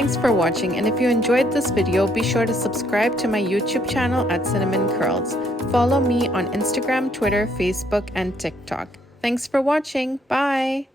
Thanks for watching, and if you enjoyed this video, be sure to subscribe to my YouTube channel at CinnamonCurls. Follow me on Instagram, Twitter, Facebook, and TikTok. Thanks for watching. Bye!